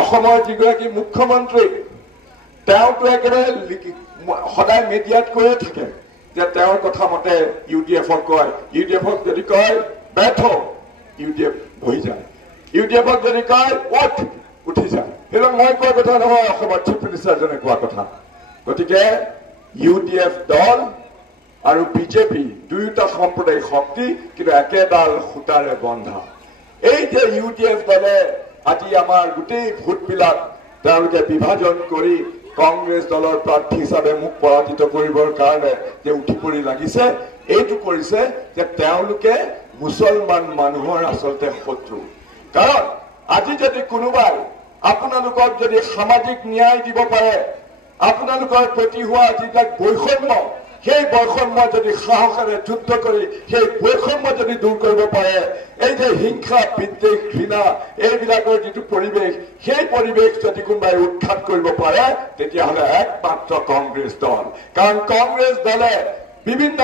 অসমৰ যিগৰাকী মুখ্যমন্ত্ৰী তেওঁতো একেবাৰে সদায় মিডিয়াত কৈয়ে থাকে যে তেওঁৰ কথা মতে ইউডিএফক কয়, ইউডিএফক যদি কয় ব্যৰ্থ ইউডিএফ বহি যায়, ইউডিএফক যদি কয় উঠ উঠি যায়। সেইবিলাক মই কোৱা কথা নহয়, অসমৰ চিফ মিনিষ্টাৰজনে কোৱা কথা। গতিকে ইউডিএফ দল আৰু বিজেপি দুয়োটা সাম্প্ৰদায়িক শক্তি, কিন্তু একেডাল সূতাৰে বন্ধা। এই যে ইউডিএফ দলে আজি আমাৰ গোটেই ভোটবিলাক তেওঁলোকে বিভাজন কৰি কংগ্ৰেছ দলৰ প্ৰাৰ্থী হিচাপে মোক পৰাজিত কৰিবৰ কাৰণে যে উঠি পৰি লাগিছে, এইটো কৰিছে যে তেওঁলোকে মুছলমান মানুহৰ আচলতে শত্ৰু। কাৰণ আজি যদি কোনোবাই আপোনালোকক যদি সামাজিক ন্যায় দিব পাৰে, আপোনালোকৰ প্ৰতি হোৱা যিবিলাক বৈষম্য, সেই বৈষম্য যদি সাহসেৰে যুদ্ধ কৰি সেই বৈষম্য যদি দূৰ কৰিব পাৰে, এই যে হিংসা বিদ্বেষ ঘৃণা এইবিলাকৰ যিটো পৰিৱেশ, সেই পৰিৱেশ যদি কোনোবাই উৎখাত কৰিব পাৰে, তেতিয়াহ'লে একমাত্ৰ কংগ্ৰেছ দল। কাৰণ কংগ্ৰেছ দলে বিভিন্ন